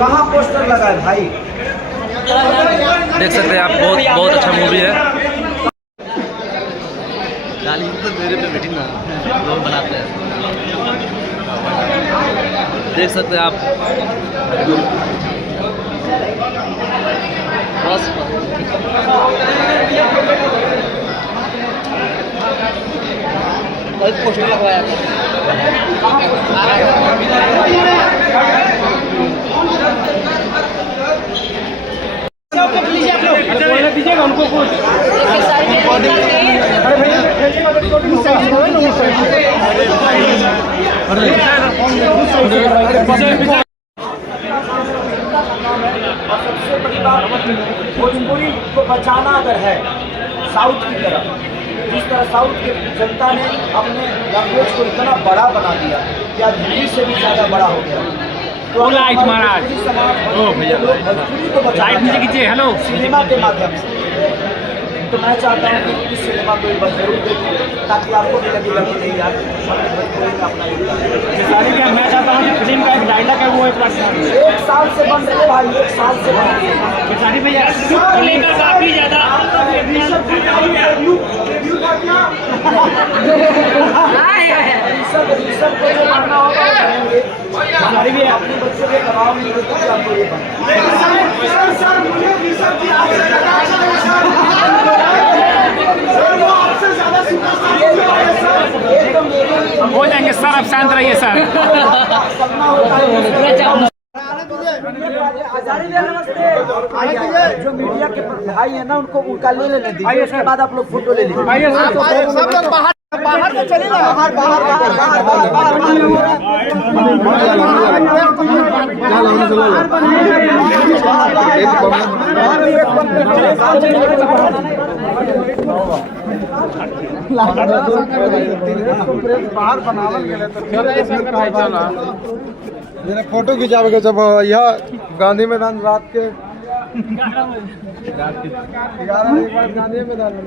कहाँ पोस्टर लगा है भाई? देख सकते हैं आप, बहुत अच्छा मूवी है। गाली तो मेरे पे बैठी ना, लोग बनाते हैं। देख सकते हैं आप, बस पोस्टर लगवाया दीजिएगा उनको कुछ। सबसे बड़ी बात, भोजपुरी को बचाना अगर है साउथ की तरफ, जिस तरह साउथ की जनता ने अपने लैंग्वेज को इतना बड़ा बना दिया कि आज हिंदी से भी ज़्यादा बड़ा हो गया। तो लाइट महाराज, ओ भैया भोजपुरी को लाइट नीचे कीजिए। हेलो, सिनेमा के माध्यम से, तो मैं चाहता हूँ कि इस सिनेमा को एक बार जरूर देखिए, ताकि आपको भी लगेगा कि नहीं यार भोजपुरी का अपना योगदान। मैं चाहता हूँ कि फिल्म का एक डायलॉग है वो एक बार 1 साल से बन रहे भाई, 1 साल से बन रहे हैं। खेसारी भैया फिल्म का काफी ज्यादा ऋषभ को जो बनना होगा करेंगे। खेसारी भैया अपने बच्चों के दबाव में आपको ये हो जाएंगे सर, आप शांत रहिए सर। जो मीडिया के भाई है ना, उनको उनका ले लेने दीजिए, उसके बाद आप लोग फोटो ले लीजिए। बाहर तो चलेगा, बाहर बाहर बाहर बाहर बाहर मेरा फोटो खिंचावे के जब यह गांधी मैदान रात के 11 गांधी मैदान में